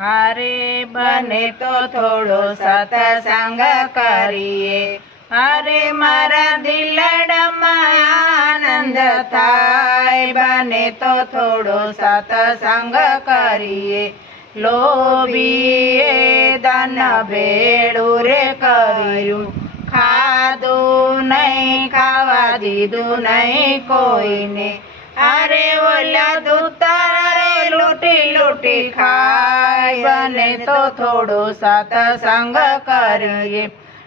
હારે બને તો થોડો સત્સંગ કરીએ. અરે મારા દિલડામાં આનંદ થાય. બને તો થોડો સત્સંગ કરીએ. લોભીએ દન ભેળું રે કર્યું. ખાધું નહીં, ખાવા દીધું નહીં કોઈને. અરે ઓલા દૂતારે લૂંટી લૂંટી બને તો થોડો સત્સંગ કરીએ.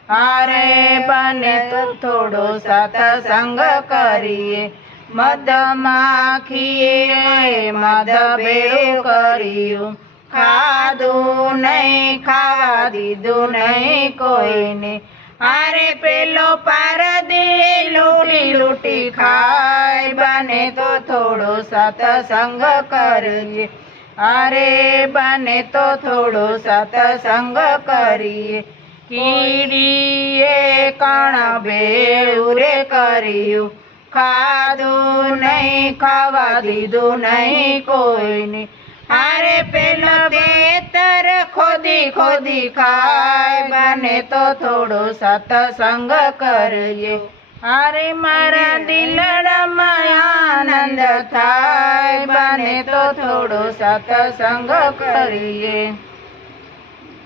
હારે બને તો થોડો સત્સંગ કરીએ. મદ માખીએ મદ ભેળું કર્યું. ખાધું નહીં ખાવા દીધું નહીં કોઈને. અરે પેલો પારદી લૂટી લૂટી ખાય. બને તો થોડો સત્સંગ કરીએ. અરે બને તો થોડો સતસંગ કરીએ. કીડીએ કણ ભેળું કર્યું. ખાધું નહીં, ખાવા દીધું નહીં કોઈને. અરે પેલો બેતર ખોદી ખોદી ખાય. બને તો થોડો સતસંગ કરીએ. અરે મારા આનંદ થાય બને તો થોડો સત્સંગ કરીએ.